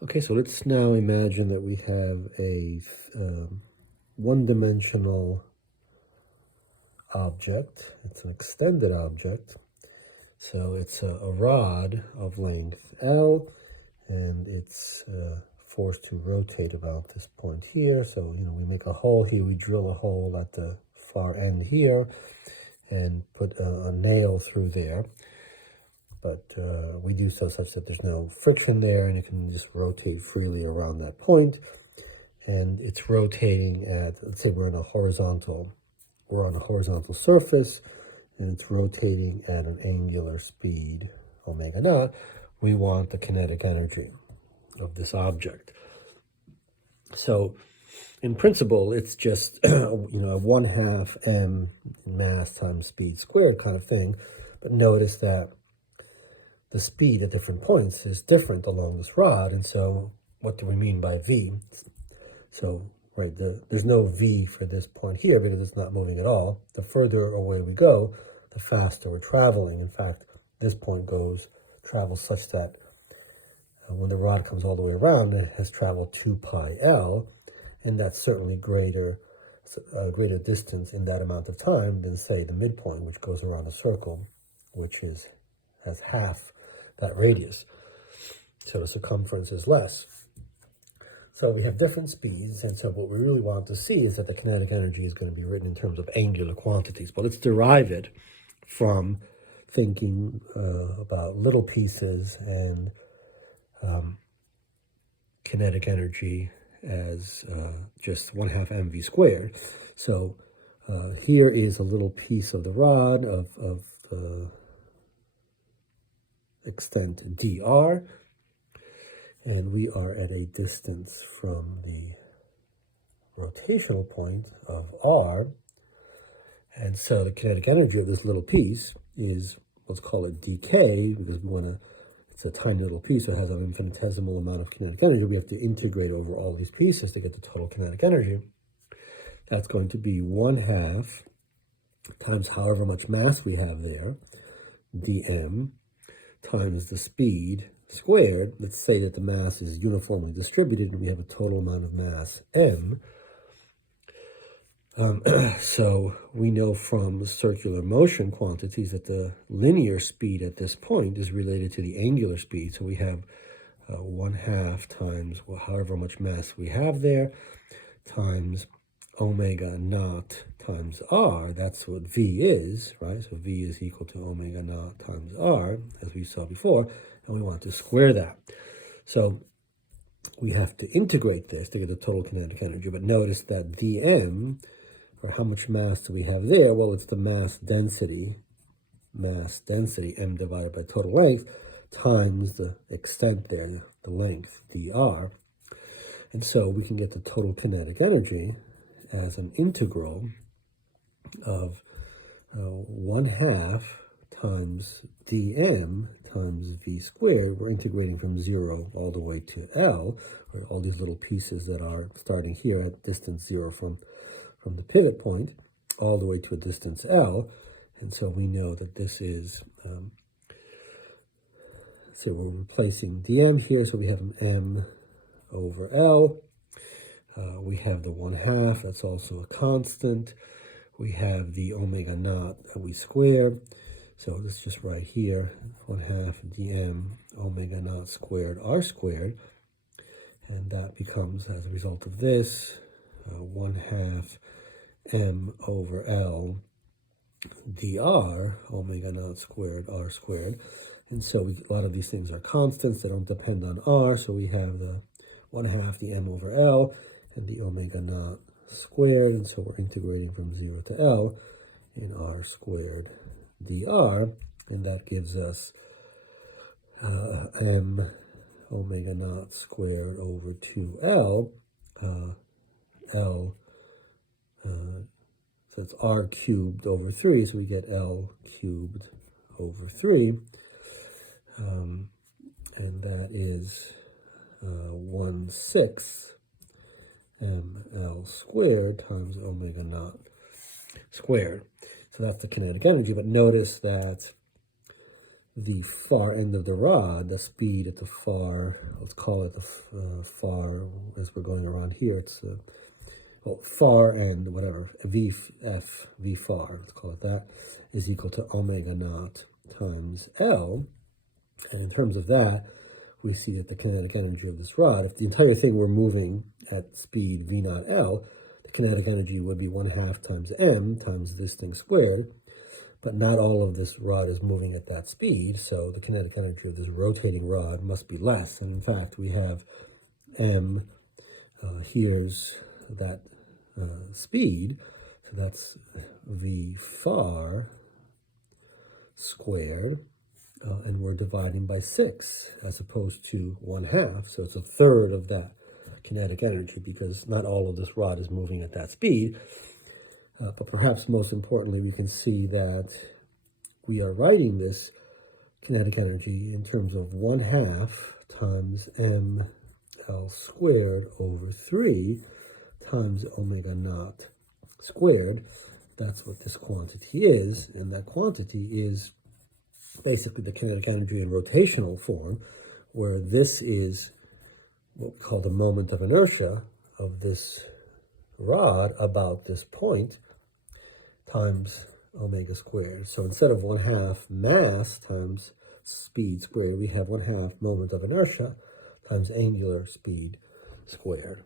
Okay, so let's now imagine that we have a one-dimensional object. It's an extended object. So it's a rod of length L, and it's forced to rotate about this point here. So, we make a hole here. We drill a hole at the far end here and put a nail through there. But we do so such that there's no friction there, and it can just rotate freely around that point. And it's rotating at, let's say we're on a horizontal surface, and it's rotating at an angular speed, omega naught. We want the kinetic energy of this object. So in principle, it's just, a 1/2 m mass times speed squared kind of thing. But notice that the speed at different points is different along this rod. And so what do we mean by v? So, right, there's no v for this point here because it's not moving at all. The further away we go, the faster we're traveling. In fact, this point travels such that when the rod comes all the way around, it has traveled 2 pi L, and that's certainly a greater distance in that amount of time than, say, the midpoint, which goes around a circle, which has half that radius. So the circumference is less. So we have different speeds, and so what we really want to see is that the kinetic energy is going to be written in terms of angular quantities. But let's derive it from thinking about little pieces and kinetic energy as just 1/2 mv squared. So here is a little piece of the rod of extent dr, and we are at a distance from the rotational point of r, and so the kinetic energy of this little piece is, let's call it dk, because it's a tiny little piece, so it has an infinitesimal amount of kinetic energy. We have to integrate over all these pieces to get the total kinetic energy. That's going to be 1/2 times however much mass we have there, dm, times the speed squared. Let's say that the mass is uniformly distributed and we have a total amount of mass m. So we know from circular motion quantities that the linear speed at this point is related to the angular speed. So we have 1/2 times however much mass we have there times omega naught times r. That's what v is, right? So v is equal to omega naught times r, as we saw before, and we want to square that. So we have to integrate this to get the total kinetic energy. But notice that dm, or how much mass do we have there? Well, it's the mass density, m divided by total length, times the extent there, the length, dr. And so we can get the total kinetic energy as an integral of 1/2 times dm times v squared. We're integrating from 0 all the way to L, or all these little pieces that are starting here at distance 0 from the pivot point, all the way to a distance L. And so we know that this is, so we're replacing dm here, so we have an m over L. We have the 1/2, that's also a constant. We have the omega naught that we square. So this is just right here, 1/2 dm omega naught squared r squared. And that becomes, as a result of this, 1/2 m over L dr omega naught squared r squared. And so a lot of these things are constants. They don't depend on r. So we have the 1/2 the m over L and the omega naught squared. And so we're integrating from 0 to L in r squared dr. And that gives us m omega naught squared over 2L. L, so it's r cubed over 3. So we get L cubed over 3. And that is 1/6 ml squared times omega naught squared. So that's the kinetic energy. But notice that the far end of the rod, the speed at the far, let's call it the far, as we're going around here, it's well, far end, whatever, v far, let's call it that, is equal to omega naught times L. And in terms of that, we see that the kinetic energy of this rod, if the entire thing were moving at speed v naught L, the kinetic energy would be 1/2 times m times this thing squared. But not all of this rod is moving at that speed, so the kinetic energy of this rotating rod must be less. And in fact, we have m, here's that speed, so that's v far squared, and we're dividing by 6 as opposed to 1/2, so it's 1/3 of that kinetic energy because not all of this rod is moving at that speed. But perhaps most importantly, we can see that we are writing this kinetic energy in terms of 1/2 times ml squared over 3 times omega naught squared. That's what this quantity is, and that quantity is basically the kinetic energy in rotational form, where this is what we call the moment of inertia of this rod about this point times omega squared. So instead of 1/2 mass times speed squared, we have 1/2 moment of inertia times angular speed squared.